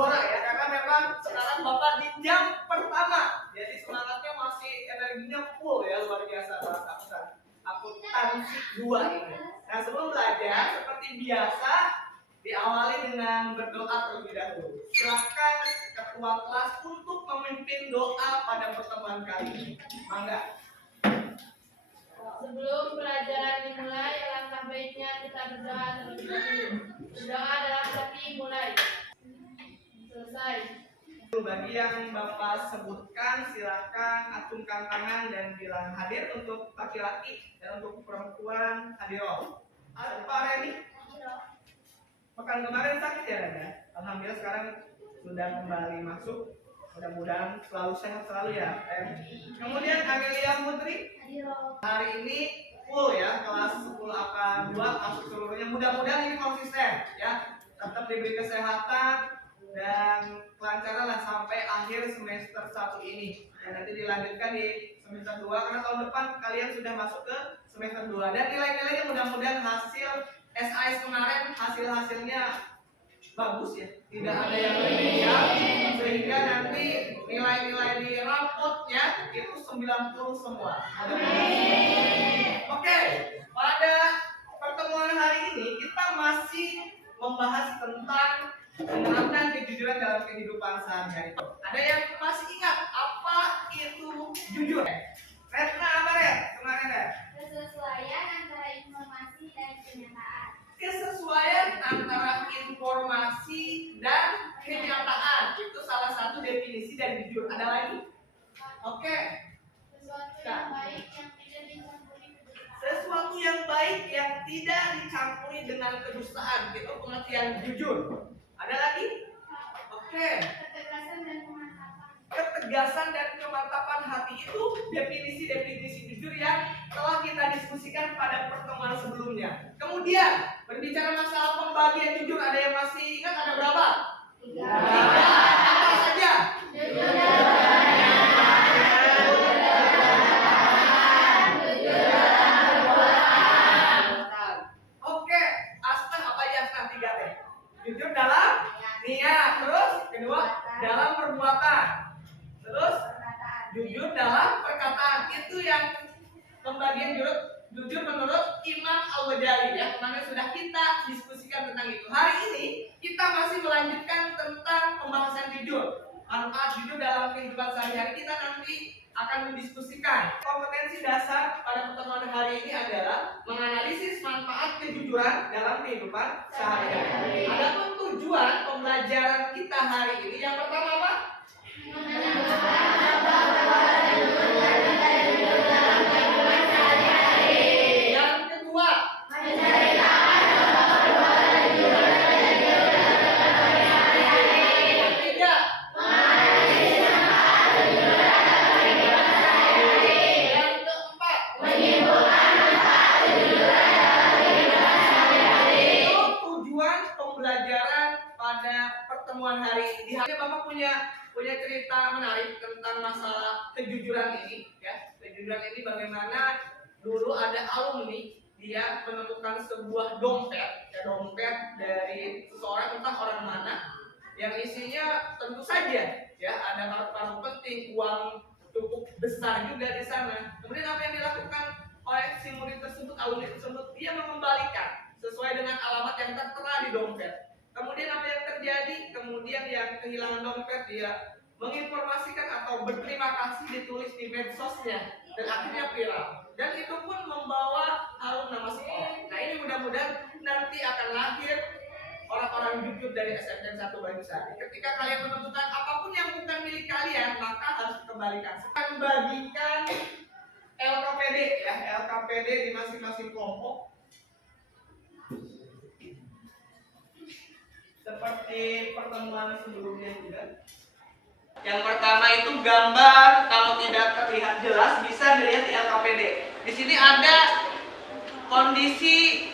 gelora ya, karena memang sekarang Bapak di jam pertama. Jadi semangatnya masih energinya full ya, luar biasa bahasa akuntansi 2 ini. Nah, sebelum belajar seperti biasa diawali dengan berdoa terlebih dahulu. Silakan ketua kelas untuk memimpin doa pada pertemuan kali ini. Mangga. Sebelum pelajaran dimulai, alangkah baiknya kita berdoa terlebih dahulu. Berdoa dalam hati mulai. Selesai. Bagi yang Bapak sebutkan, silakan acungkan tangan dan bilang hadir untuk laki-laki dan untuk perempuan hadir. Pak Reni? Pekan kemarin sakit ya, Ren? Alhamdulillah sekarang sudah kembali masuk. Mudah-mudahan selalu sehat selalu ya, Ren. Kemudian Amelia Putri? Hari ini full ya, kelas 10 AK2 masuk seluruhnya. Mudah-mudahan ini konsisten ya. Tetap diberi kesehatan dan kelancaran lah sampai akhir semester 1 ini. Dan nanti dilanjutkan di semester 2 karena tahun depan kalian sudah masuk ke semester 2. Dan nilai-nilainya mudah-mudahan hasil SIS kemarin hasilnya bagus ya. Tidak ada yang remedial sehingga nanti nilai-nilai di rapotnya itu 90 semua. Oke, pada pertemuan hari ini kita masih membahas tentang menerapkan kejujuran dalam kehidupan sehari-hari. Ada yang masih ingat apa itu jujur? Retna apa ya kemarin ya? Kesesuaian antara informasi dan kenyataan. Kesesuaian antara informasi dan kenyataan itu salah satu definisi dari jujur. Ada lagi? Oke. Sesuatu yang baik yang tidak Sesuatu yang baik yang tidak dicampuri kedustaan. dicampuri dengan kedustaan itu pengertian jujur. Ada lagi? Oke. Ketegasan dan kemantapan. Ketegasan dan kemantapan hati itu definisi-definisi jujur yang telah kita diskusikan pada pertemuan sebelumnya. Kemudian berbicara masalah pembagian jujur, ada yang masih ingat ada berapa? 3. Apa saja? Jujur Oke, asnah apa aja asnah 3 teh? Jujur dalam niat, terus kedua dalam perbuatan, terus jujur dalam perkataan. Itu yang pembagian jujur menurut Imam Al-Ghazali ya. Kemarin sudah kita diskusikan tentang itu. Hari ini kita masih melanjutkan tentang pembahasan jujur. Manfaat jujur dalam kehidupan sehari-hari. Kita nanti akan mendiskusikan. Kompetensi dasar pada pertemuan hari ini adalah menganalisis manfaat kejujuran dalam kehidupan sehari-hari. Adapun tujuan pembelajaran kita hari ini yang pertama apa? Yang kedua, yang ketiga, yang keempat, itu tujuan pembelajaran pada pertemuan hari ini. Di hari Bapak punya cerita menarik tentang masalah kejujuran ini ya. Kejujuran ini bagaimana dulu ada alumni dia menemukan sebuah dompet dari seseorang entah orang mana yang isinya tentu saja ya ada kartu-kartu penting, uang cukup besar juga di sana. Kemudian apa yang dilakukan oleh si murid tersebut, alumni tersebut, dia mengembalikan sesuai dengan alamat yang tertera di dompet. Kemudian apa yang terjadi? Kemudian yang kehilangan dompet dia menginformasikan atau berterima kasih ditulis di medsosnya dan akhirnya viral. Dan itu pun membawa harum nama sekolah. Nah ini mudah-mudahan nanti akan lahir orang-orang jujur dari SMK 1 Banyusari. Ketika kalian menemukan apapun yang bukan milik kalian, maka harus dikembalikan. Akan bagikan LKPD ya, LKPD di masing-masing kelompok. Seperti pertemuan sebelumnya juga. Yang pertama itu gambar, kalau tidak terlihat jelas bisa dilihat di LKPD. Di sini ada kondisi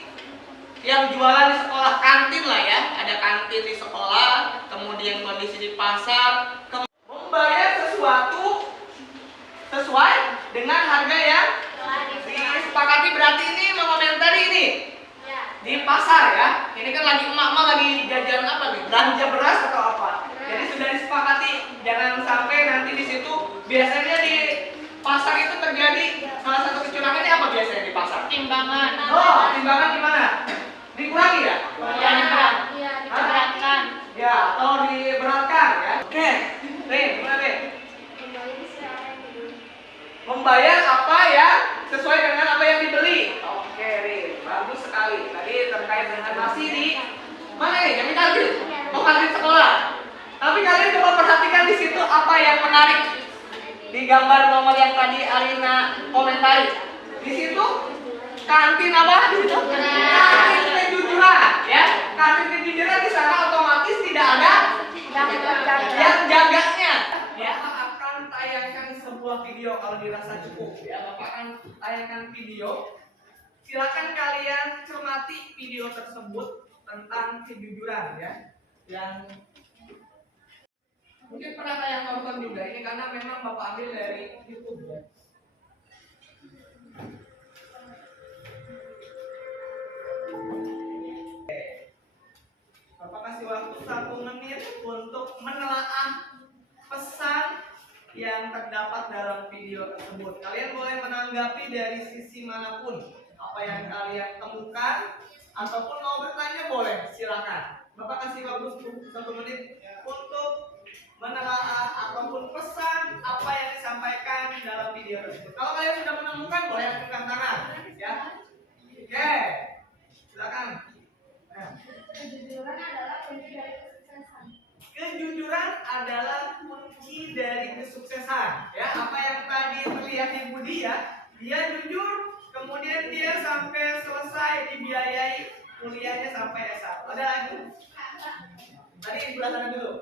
yang jualan di sekolah, kantin lah ya. Ada kantin di sekolah, kemudian kondisi di pasar. Membayar sesuatu sesuai dengan harga yang disepakati. Berarti ini mengomentari ini di pasar ya. Ini kan lagi emak-emak lagi jajan apa nih? Belanja beras atau apa? Oh, timbangan gimana? Dikurangi ya? Iya, diberatkan. Ya, atau diberatkan ya. Oke, Rin, gimana Rin? Membayar apa ya sesuai dengan apa yang dibeli. Oke, Rin, bagus sekali. Tadi terkait dengan masih di mana nih? Yang kantin? Oh, kantin sekolah. Tapi kalian coba perhatikan di situ apa yang menarik di gambar nomor yang tadi Alina komentari. Di situ kantin apa? Di situ kantin kejujuran, ya. Kantin kejujuran di sana otomatis tidak ada yang jaganya. Ya, akan tayangkan sebuah video kalau dirasa cukup. Ya, Bapak akan tayangkan video. Silakan kalian cermati video tersebut tentang kejujuran, ya. Yang mungkin pernah kalian tonton juga ini karena memang Bapak ambil dari YouTube, ya. Bapak kasih waktu 1 menit untuk menelaah pesan yang terdapat dalam video tersebut. Kalian boleh menanggapi dari sisi manapun apa yang kalian temukan ataupun mau bertanya boleh, silakan. Bapak kasih waktu 1 menit untuk menelaah ataupun pesan apa yang disampaikan dalam video tersebut. Kalau kalian sudah menemukan boleh angkat tangan, ya. Oke, silakan. Nah. Kejujuran adalah kunci dari kesuksesan. Ya, apa yang tadi terlihat di Budi ya, dia jujur, kemudian dia sampai selesai dibiayai kuliahnya sampai S1. Ada lagi? Tadi sebelah sana dulu.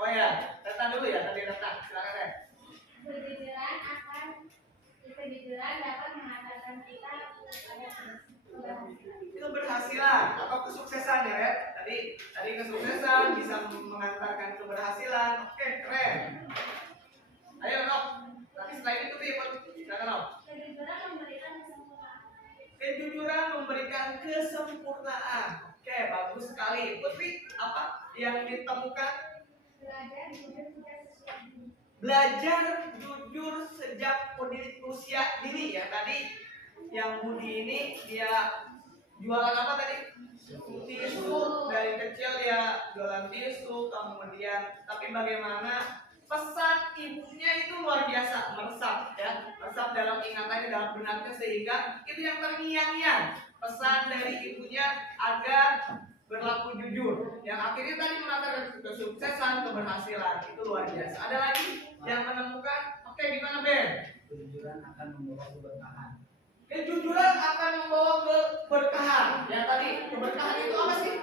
Oh ya, datang dulu ya, tadi datang. Silakan ya. Kejujuran dapat mengantarkan kita pada keberhasilan atau kesuksesan ya, Red. Tadi kesuksesan bisa mengantarkan keberhasilan. Oke, keren. Ayo, Nok. Tapi selain itu ikut. Silakan, Nok. Kejujuran memberikan kesempurnaan. Oke, bagus sekali. Putri, apa yang ditemukan? Belajar jujur sejak usia dini ya. Tadi yang Budi ini dia jualan apa tadi? Tisu. Dari kecil ya jualan tisu, kemudian tapi bagaimana pesan ibunya itu luar biasa meresap ya, meresap dalam ingatannya, dalam benaknya, sehingga itu yang terngiang-ngiang pesan dari ibunya agar berlaku jujur, yang akhirnya tadi mengantarkan kesuksesan, keberhasilan. Itu luar biasa. Ada lagi yang menemukan? Oke, gimana Ben? Kejujuran akan membawa keberkahan. Kejujuran akan membawa keberkahan. Yang tadi keberkahan itu apa sih?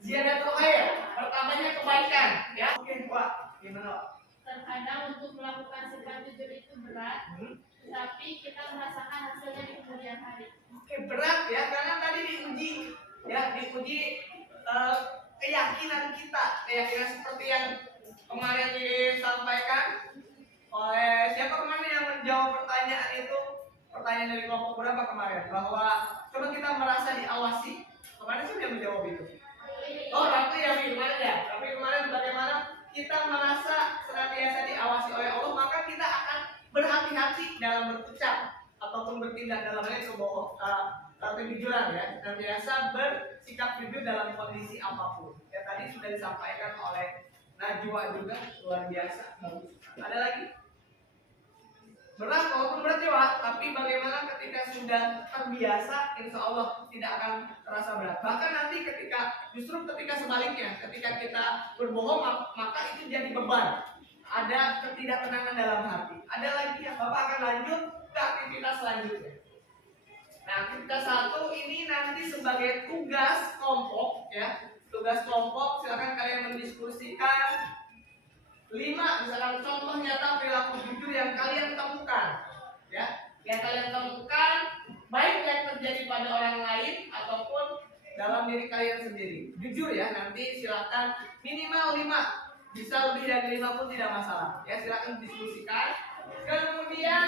Ziyadatul khair. Pertamanya kebaikan, ya. Oke, Pak. Gimana? Terkadang untuk melakukan sikap jujur itu berat, tapi kita merasakan hasilnya di kemudian hari. Oke, berat ya, karena tadi diuji, ya, keyakinan kita, keyakinan seperti yang kemarin disampaikan oleh siapa kemarin yang menjawab pertanyaan itu, pertanyaan dari kelompok berapa kemarin, bahwa coba kita merasa diawasi. Kemarin siapa yang menjawab itu? Oh, Ratu ya, kemarin ya. Tapi kemarin bagaimana kita merasa senantiasa diawasi oleh Allah, maka kita akan berhati-hati dalam berucap ataupun bertindak dalam hal kejujuran ya, senantiasa bersikap jujur dalam kondisi apapun. Ya, tadi sudah disampaikan oleh Najwa juga, luar biasa. Ada lagi? Berat, walaupun berat ya, Pak, tapi bagaimana ketika sudah terbiasa, insya Allah tidak akan terasa berat. Bahkan nanti justru ketika sebaliknya, ketika kita berbohong, maka itu jadi beban. Ada ketidaktenangan dalam hati. Ada lagi yang Bapak akan lanjut ke aktivitas selanjutnya. Nah, aktivitas 1 ini nanti sebagai tugas kelompok, ya. Tugas kelompok, silakan kalian mendiskusikan 5 misalkan contoh nyata perilaku jujur yang kalian temukan, ya, yang kalian temukan baik yang terjadi pada orang lain ataupun dalam diri kalian sendiri. Jujur ya, nanti silakan minimal 5, bisa lebih dari 5 pun tidak masalah. Ya, silakan diskusikan. Kemudian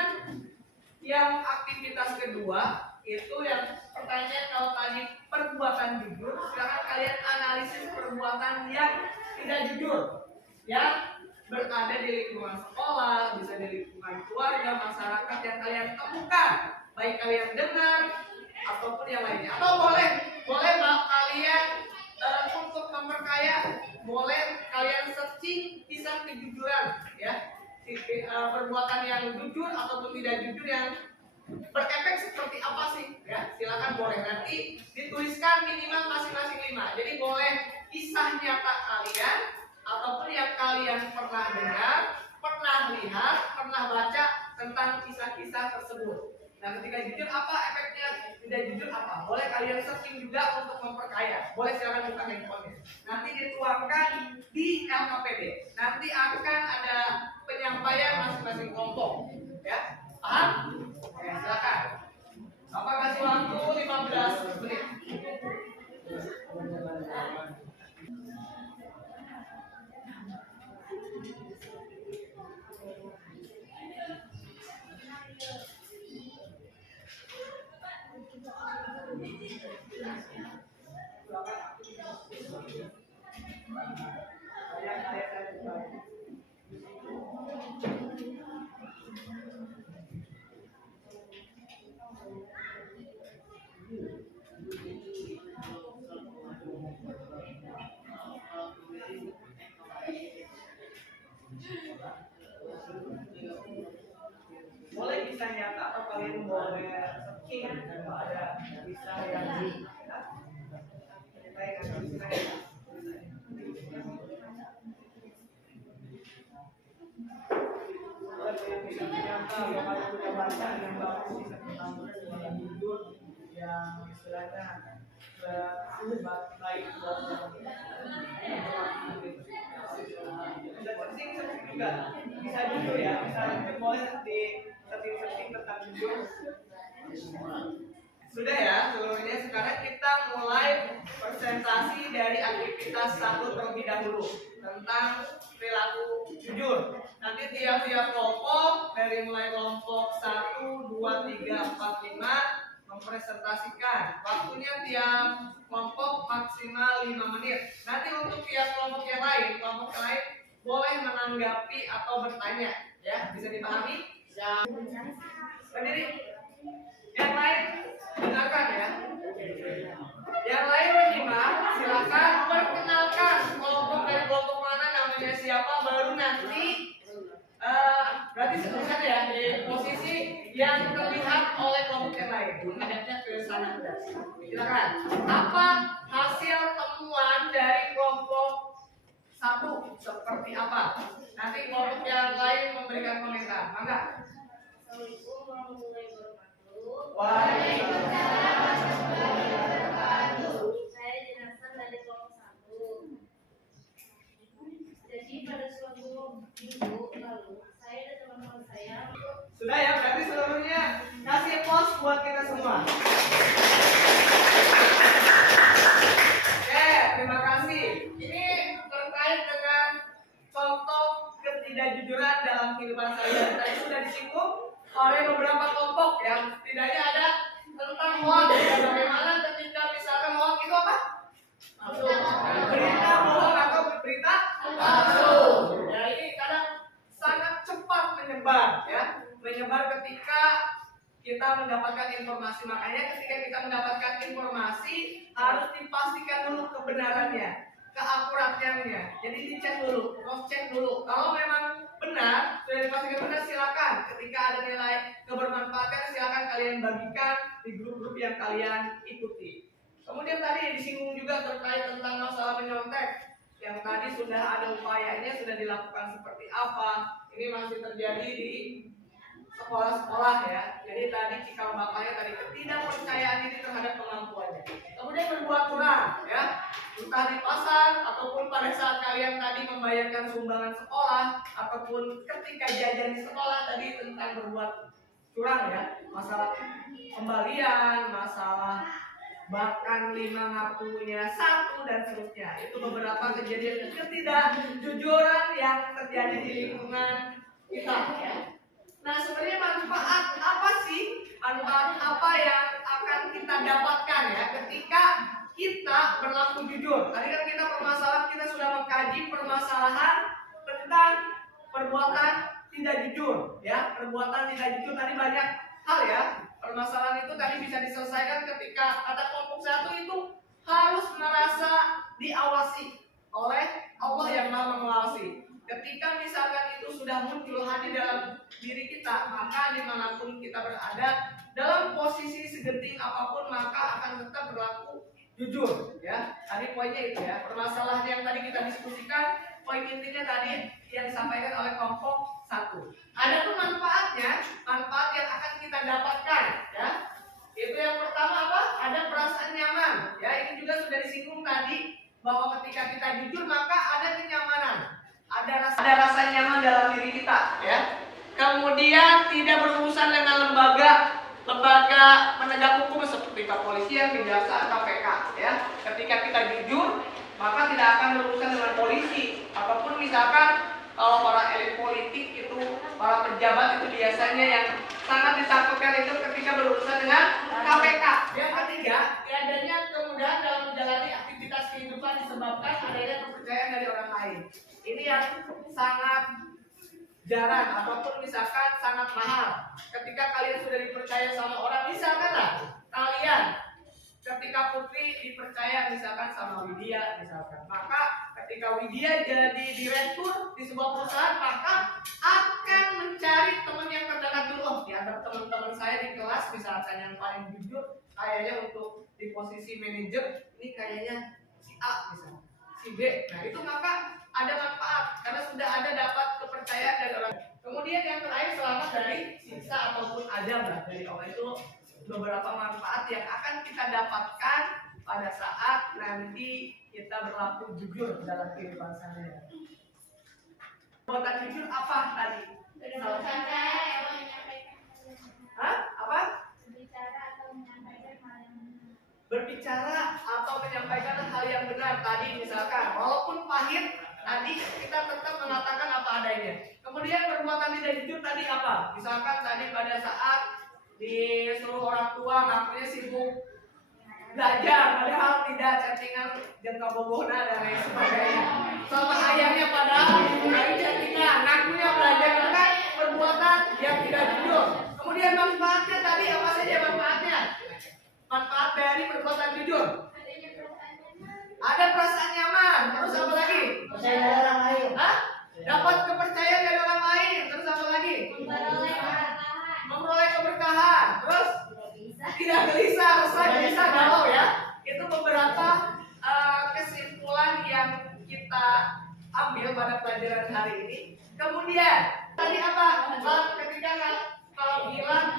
yang aktivitas kedua itu yang pertanyaan, kalau tadi perbuatan jujur, silakan kalian analisis perbuatan yang tidak jujur, ya. Berada di lingkungan sekolah, bisa di lingkungan keluarga, masyarakat yang kalian temukan, baik kalian dengar ataupun yang lainnya. Atau boleh kalian untuk memperkaya, boleh kalian searching kisah kejujuran ya. Perbuatan yang jujur ataupun tidak jujur yang berefek seperti apa sih ya, silakan boleh nanti dituliskan minimal masing-masing 5. Jadi boleh kisah nyata kalian ataupun yang kalian pernah dengar, pernah lihat, pernah baca tentang kisah-kisah tersebut. Nah, ketika jujur apa efeknya, tidak jujur apa, boleh kalian searching juga untuk memperkaya. Boleh silakan buka handphonenya, nanti dituangkan di LKPD. Nanti akan ada penyampaian masing-masing kelompok ya, paham? Oke, silakan. Bapak kasih waktu 15 menit. Boleh bisa nyata atau kalian boleh searching kalau ada bisa yang yang bagus tentang hidup yang istilahnya baik buat searching juga bisa jujur ya, misalnya boleh di searching tentang jujur. Sudah ya seluruhnya. Sekarang kita mulai presentasi dari aktivitas 1 terlebih dahulu tentang perilaku jujur. Nanti tiap-tiap kelompok dari mulai kelompok 1, 2, 3, 4, 5 mempresentasikan. Waktunya tiap kelompok maksimal 5 menit. Nanti untuk tiap kelompok yang lain boleh menanggapi atau bertanya ya. Bisa dipahami? Ya. Berdiri. Yang lain dengarkan ya. Yang lain menyimak, silakan perkenalkan kelompok dari kelompok mana, namanya siapa, baru nanti berarti seterusnya ya di posisi yang terlihat oleh kelompok yang lain. Menghadapnya ke sana. Silakan. Apa hasil temuan dari kelompok 1 seperti apa? Nanti kelompok yang lain memberikan komentar. Mangga. Assalamualaikum warahmatullahi wabarakatuh. Waalaikumsalam warahmatullahi wabarakatuh. Saya Jenazah dari kelompok 1. Jadi pada suatu minggu lalu, saya dan teman-teman saya. Sudah ya, berarti seluruhnya kasih pos buat kita semua. Oke, terima kasih. Ini terkait dengan contoh ketidakjujuran dalam kehidupan saya. Tadi sudah disinggung oleh beberapa kelompok ya. Setidaknya ada tentang hoax ya. Bagaimana ketika misalkan hoax itu apa? Berita bohong atau berita palsu. Ya, ini kadang sangat cepat menyebar ya. Menyebar ketika kita mendapatkan informasi. Makanya ketika kita mendapatkan informasi harus dipastikan dulu kebenarannya, keakuratannya. Jadi dicek dulu, cross check dulu. Kalau memang benar, sudah dipastikan benar, silakan. Ketika ada nilai kebermanfaatan, silakan kalian bagikan di grup-grup yang kalian ikuti. Kemudian tadi disinggung juga terkait tentang masalah menyontek. Yang tadi sudah ada upayanya, sudah dilakukan seperti apa. Ini masih terjadi di sekolah-sekolah ya. Jadi tadi cikal bakalnya tadi ketidakpercayaan ini terhadap kemampuannya. Kemudian berbuat curang ya. Entah di pasar ataupun pada saat kalian tadi membayarkan sumbangan sekolah ataupun ketika jajan di sekolah tadi tentang berbuat curang ya. Masalah kembalian, masalah bahkan 5 ngakunya 1 dan seterusnya. Itu beberapa kejadian ketidakjujuran yang terjadi di lingkungan kita ya. Nah, sebenarnya manfaat apa sih? Manfaat apa yang akan kita dapatkan ya ketika kita berlaku jujur? Tadi kan kita sudah mengkaji permasalahan tentang perbuatan tidak jujur ya. Perbuatan tidak jujur tadi banyak hal ya. Permasalahan itu tadi bisa diselesaikan ketika ada kelompok satu itu harus merasa diawasi oleh Allah yang Maha mengawasi. Ketika misalkan itu sudah muncul hadir dalam diri kita, maka dimanapun kita berada, dalam posisi segenting apapun, maka akan tetap berlaku jujur. Ya, tadi poinnya itu ya. Permasalahan yang tadi kita diskusikan, poin intinya tadi yang disampaikan oleh kelompok satu. Ada pun manfaatnya, manfaat yang akan kita dapatkan. Ya, itu yang pertama apa? Ada perasaan nyaman. Ya, ini juga sudah disinggung tadi bahwa ketika kita jujur maka ada kenyamanan. Ada rasa nyaman dalam diri kita, ya. Kemudian tidak berurusan dengan lembaga penegak hukum seperti kepolisian, kejaksaan, KPK, ya. Ketika kita jujur, maka tidak akan berurusan dengan polisi. Ataupun misalkan kalau para elit politik itu, para pejabat itu biasanya yang sangat ditakutkan itu ketika berurusan dengan KPK. Yang ketiga, adanya kemudahan dalam menjalani aktivitas kehidupan disebabkan adanya kepercayaan dari orang lain. Ini yang sangat jarang ataupun misalkan sangat mahal. Ketika kalian sudah dipercaya sama orang, misalkan lah kalian ketika Putri dipercaya misalkan sama Widya misalkan, maka ketika Widya jadi direktur di sebuah perusahaan, maka akan mencari teman yang terdekat dulu. Oh, di antara teman-teman saya di kelas misalkan yang paling jujur kayaknya untuk di posisi manajer, ini kayaknya si A misalnya, si B. Nah itu maka ada manfaat karena sudah ada dapat kepercayaan dari orang. Kemudian yang terakhir, selamat dari siksa ataupun azab dari Allah. Itu beberapa manfaat yang akan kita dapatkan pada saat nanti kita berlaku jujur dalam kehidupan sehari-hari. Perbuatan jujur apa tadi? Hah? Apa? Berbicara atau menyampaikan hal yang benar tadi, misalkan walaupun pahit tadi kita tetap mengatakan apa adanya. Kemudian perbuatan tidak jujur tadi apa? Misalkan tadi pada saat disuruh orang tua ngakunya sibuk belajar, padahal tidak, chattingan jengka bobona dan lain sebagainya. Sama ayahnya padahal dari chattingan, ngakunya belajar, kan perbuatan yang tidak jujur. Kemudian manfaatnya tadi apa saja manfaatnya? Manfaat dari perbuatan jujur. Ada perasaan nyaman, terus apa lagi? Percaya dari orang lain. Hah? Dapat kepercayaan dari orang lain, terus apa lagi? Memperoleh keberkahan, terus tidak gelisah, resah, gelisah, galau ya. Itu beberapa kesimpulan yang kita ambil pada pelajaran hari ini. Kemudian tadi apa? Ketika kalau bilang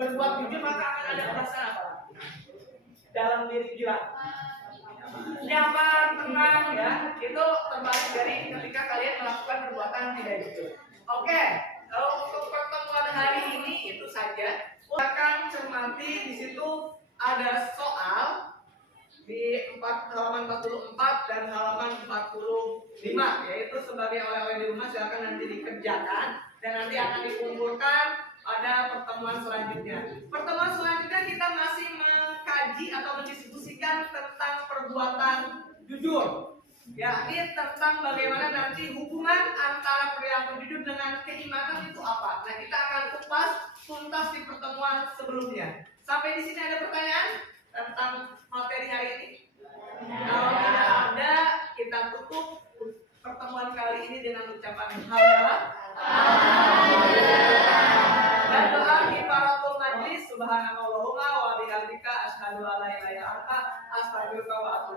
berbuat jujur maka akan ada perasaan apa? Dalam diri kita nyaman, tenang ya. Itu terbalik dari ketika kalian melakukan perbuatan tidak jujur. Oke, kalau untuk pertemuan hari ini itu saja. Akan cermati di situ ada soal di halaman 44 dan halaman 45, yaitu sebagai oleh-oleh di rumah silakan nanti dikerjakan dan nanti akan dikumpulkan pada pertemuan selanjutnya. Pertemuan selanjutnya kita masih mengkaji atau mendiskusikan tentang perbuatan jujur. Ya, ini tentang bagaimana nanti hubungan antara perilaku jujur dengan keimanan itu apa. Nah, kita akan kupas tuntas di pertemuan sebelumnya. Sampai di sini ada pertanyaan tentang materi hari ini? Kalau tidak ada, kita tutup pertemuan kali ini dengan ucapan hamdalah. Dan doa kifaratul majlis, subhanallahumma wa bihamdika asyhadu an la ilaha illa anta astaghfiruka wa atubu